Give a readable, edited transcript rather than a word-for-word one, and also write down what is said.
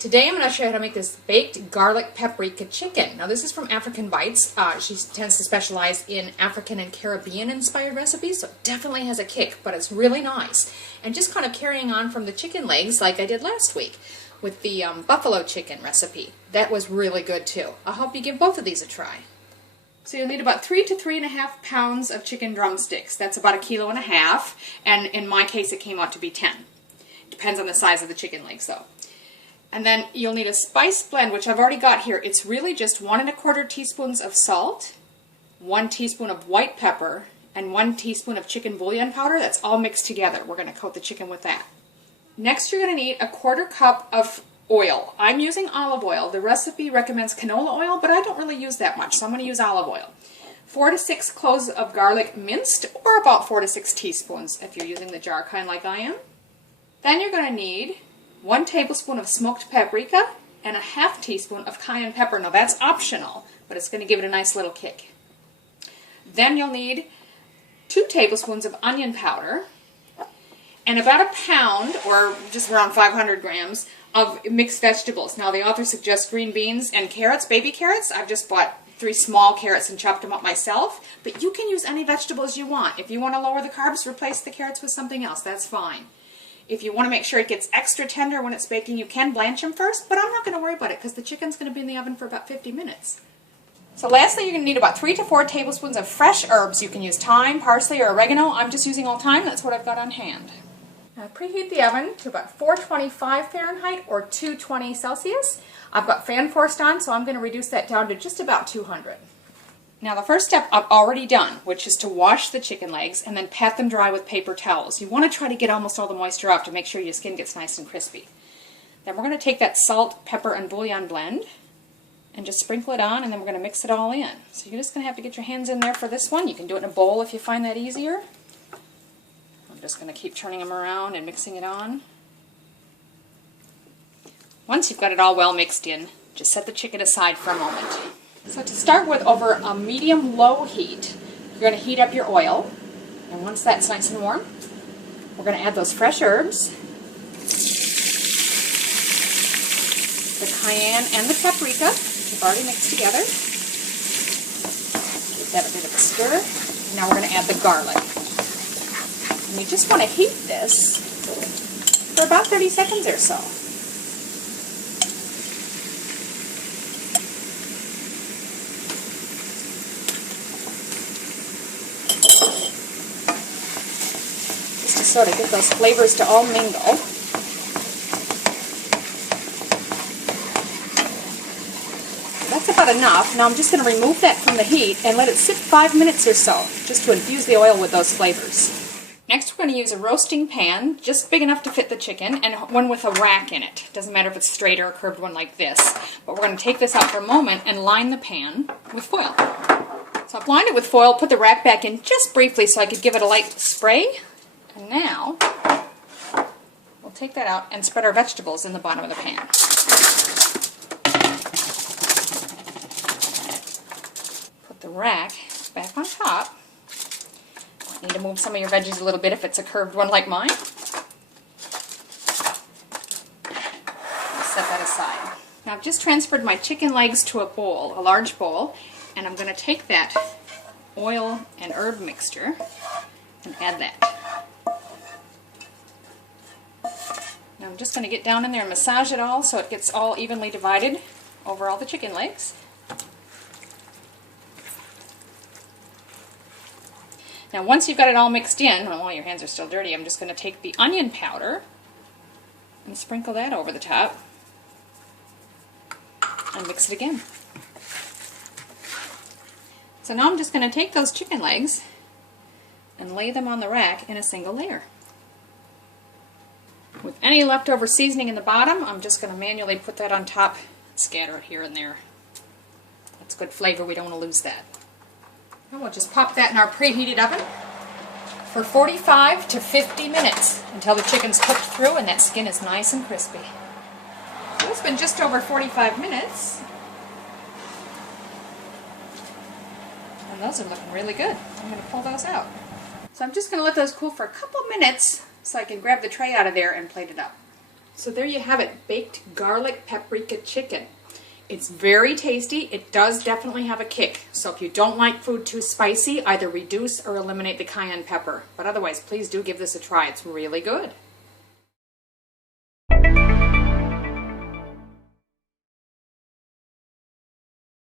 Today I'm going to show you how to make this baked garlic paprika chicken. Now this is from African Bites. She tends to specialize in African and Caribbean inspired recipes, so it definitely has a kick, but it's really nice. And just kind of carrying on from the chicken legs like I did last week with the buffalo chicken recipe. That was really good too. I hope you give both of these a try. So you'll need about 3 to 3.5 pounds of chicken drumsticks. That's about 1.5 kilograms, and in my case it came out to be 10. Depends on the size of the chicken legs though. And then you'll need a spice blend, which I've already got here. It's really just 1¼ teaspoons of salt, 1 teaspoon of white pepper, and 1 teaspoon of chicken bouillon powder. That's all mixed together. We're going to coat the chicken with that. Next you're going to need 1/4 cup of oil. I'm using olive oil. The recipe recommends canola oil, but I don't really use that much, so I'm going to use olive oil. 4 to 6 cloves of garlic minced, or about 4 to 6 teaspoons if you're using the jar kind like I am. Then you're going to need 1 tablespoon of smoked paprika and 1/2 teaspoon of cayenne pepper. Now that's optional, but it's going to give it a nice little kick. Then you'll need 2 tablespoons of onion powder and about 1 pound, or just around 500 grams, of mixed vegetables. Now the author suggests green beans and carrots, baby carrots. I've just bought 3 small carrots and chopped them up myself, but you can use any vegetables you want. If you want to lower the carbs, replace the carrots with something else. That's fine. If you want to make sure it gets extra tender when it's baking, you can blanch them first, but I'm not going to worry about it because the chicken's going to be in the oven for about 50 minutes. So lastly, you're going to need about 3 to 4 tablespoons of fresh herbs. You can use thyme, parsley, or oregano. I'm just using all thyme. That's what I've got on hand. Now preheat the oven to about 425 Fahrenheit or 220 Celsius. I've got fan forced on, so I'm going to reduce that down to just about 200. Now the first step I've already done, which is to wash the chicken legs and then pat them dry with paper towels. You want to try to get almost all the moisture off to make sure your skin gets nice and crispy. Then we're going to take that salt, pepper, and bouillon blend and just sprinkle it on, and then we're going to mix it all in. So you're just going to have to get your hands in there for this one. You can do it in a bowl if you find that easier. I'm just going to keep turning them around and mixing it on. Once you've got it all well mixed in, just set the chicken aside for a moment. So to start with, over a medium-low heat, you're going to heat up your oil, and once that's nice and warm, we're going to add those fresh herbs, the cayenne and the paprika, which we've already mixed together. Give that a bit of a stir. Now we're going to add the garlic. And you just want to heat this for about 30 seconds or so. To sort of get those flavors to all mingle. That's about enough. Now I'm just going to remove that from the heat and let it sit 5 minutes or so, just to infuse the oil with those flavors. Next we're going to use a roasting pan, just big enough to fit the chicken, and one with a rack in it. Doesn't matter if it's straight or a curved one like this. But we're going to take this out for a moment and line the pan with foil. So I've lined it with foil, put the rack back in just briefly so I could give it a light spray. And now, we'll take that out and spread our vegetables in the bottom of the pan. Put the rack back on top. You need to move some of your veggies a little bit if it's a curved one like mine. Set that aside. Now I've just transferred my chicken legs to a bowl, a large bowl, and I'm going to take that oil and herb mixture and add that. Now I'm just going to get down in there and massage it all so it gets all evenly divided over all the chicken legs. Now once you've got it all mixed in, well, your hands are still dirty, I'm just going to take the onion powder and sprinkle that over the top and mix it again. So now I'm just going to take those chicken legs and lay them on the rack in a single layer. With any leftover seasoning in the bottom, I'm just going to manually put that on top, scatter it here and there. That's good flavor, we don't want to lose that. And we'll just pop that in our preheated oven for 45 to 50 minutes until the chicken's cooked through and that skin is nice and crispy. So it's been just over 45 minutes. And those are looking really good. I'm going to pull those out. So I'm just going to let those cool for a couple minutes so I can grab the tray out of there and plate it up. So there you have it, baked garlic paprika chicken. It's very tasty. It does definitely have a kick. So if you don't like food too spicy, either reduce or eliminate the cayenne pepper. But otherwise, please do give this a try. It's really good.